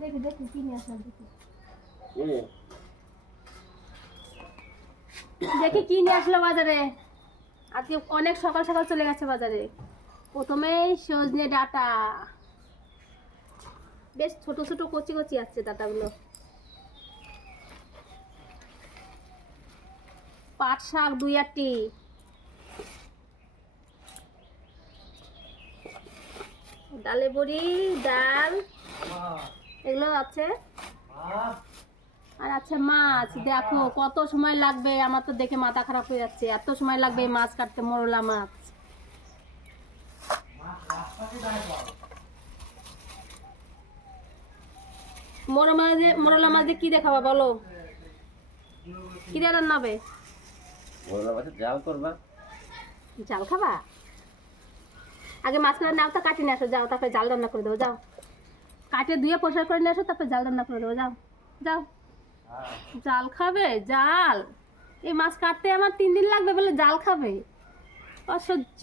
দেখি দেখি কি নিয়ে আসলাম দেখি দেখি কি নিয়ে আসলো বাজারে। আজকে অনেক সকাল সকাল চলে গেছে বাজারে। প্রথমেই সজনে ডাঁটা, বেশ ছোট ছোট কচি কচি আছে ডাঁটাগুলো। পাট শাক 2-8টি, ডালে বড়ি, ডাল এগুলো আছে। আর আছে মাছ। দেখো কত সময় লাগবে, আমার তো দেখে মাথা খারাপ হয়ে যাচ্ছে। এত সময় লাগবে এই মাছ কাটতে, মোরলা মাছ। মোরলা মাছ দিয়ে কি দেখাবা বলো, কি দিয়ে রান্না হবে? জাল করবা? জাল খাবা? আগে মাছগুলো নাও তো, কাটি নিয়ে আসো যাও, তারপরে জাল রান্না করে দেবো। যাও কাটে ধুয়ে পরিষ্কার করে নিয়ে আসো, তারপরে জাল রান্না করে দেবো। যাও যাও। জাল খাবে? জাল? এই মাছ কাটতে আমার 3 দিন লাগবে বলে জাল খাবে? অসহ্য।